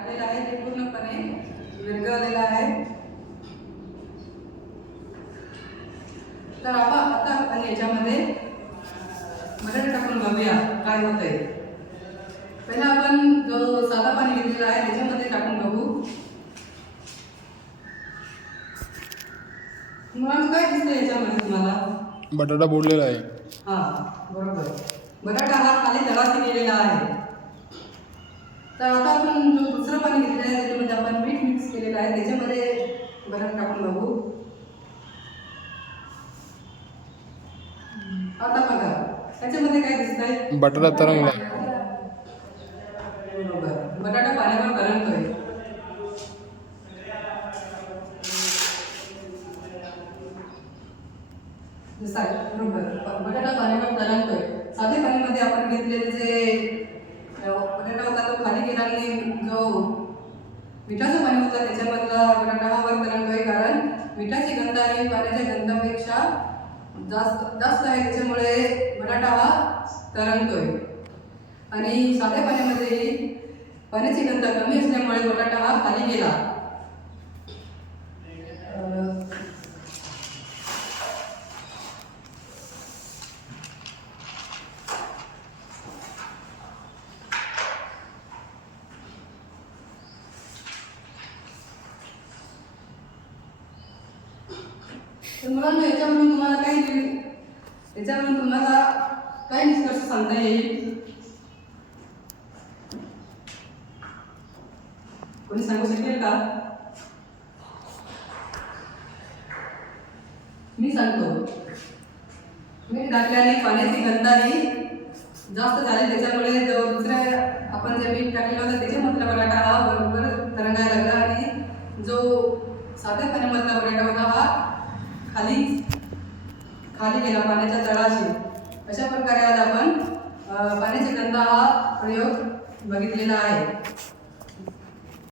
आलेला आहे ते पूर्णपणे विरघळलेला आहे। तर आता याच्यामध्ये बटाटे टाकून बघूया काय होतंय। पहिला आपण जो साधा पाणी घेतलेला आहे त्याच्यामध्ये टाकून बघू। मुलांना काय दिसतंय याच्यामध्ये तुम्हाला? बटाटा बुडलेला आहे। बरोबर। बटाटा हा खाली तळाशी गेलेला आहे। तर आता आपण जो दुसरं पाणी घेतलेलं आहे त्याच्यामध्ये आपण मीठ मिक्स केलेलं आहे त्याच्यामध्ये बटाटा टाकून बघू। आता बघा त्याच्यामध्ये काय दिसतंय? बटाटा तरंगला। बरोबर, बटाटा पाण्यावर तरंगतोय। बरोबर, बटाटा पाण्यावर तरंगतोय। साध्या पाण्यामध्ये आपण घेतलेले जे बटाटा होता तो खाली गेला आणि जो मिठाचं पाणी होतं त्याच्यामधला बटाटा हा वर तरंगतोय, कारण मिठाची गंध ही पाण्याच्या गंधापेक्षा जास्त आहे, त्याच्यामुळे बटाटा हा तरंगतोय। आणि साध्या पाण्यामध्ये पाण्याची गंध कमी असल्यामुळे बटाटा हा खाली गेला। तर मुलांना याच्यावरून तुम्हाला काय निष्कर्ष सांगता येईल? कोणी सांगू शकेल का? मी सांगतो। मीठ टाकल्याने पाण्याची गंधाही जास्त झाली, त्याच्यामुळे जो दुसऱ्या आपण जे मीठ टाकलेलं होतं त्याच्यामधला बटाटा हा बरोबर तरंगायला लागला आणि जो साध्या पाण्यामधला बटाटा होता हा खाली गेला पाण्याच्या तळाशी। अशा प्रकारे आज आपण पाण्याची गंध हा प्रयोग बघितलेला आहे।